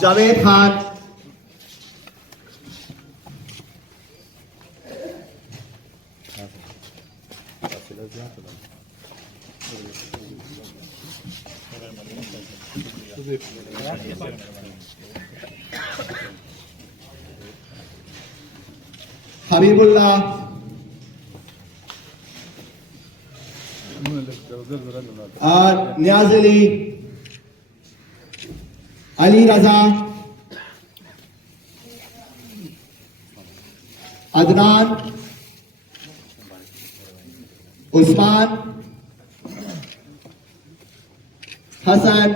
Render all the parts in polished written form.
जावेद खान, हबीबुल्लाह, नियाज अली, अली रजा, अदनान, उस्मान, हसन,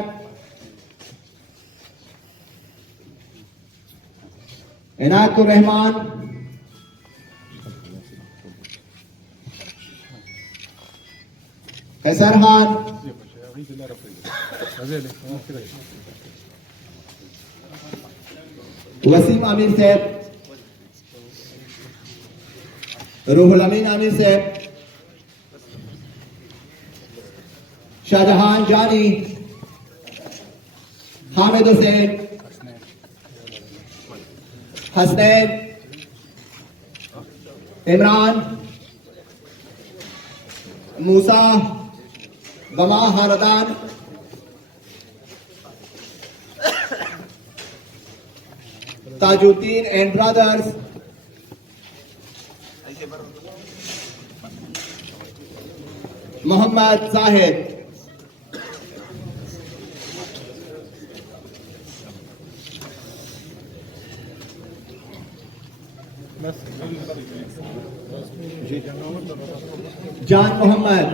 इनायतुर रहमान, कैसर खान, वसीम आमिर साहब, रूहुल अमीन आमिर साहब, शाहजहान जानी, हामिद हुसैन, हसनैन, इमरान, मूसा, गमा हारदान, ताजुद्दीन एंड ब्रदर्स, मोहम्मद जाहिद, जान मोहम्मद,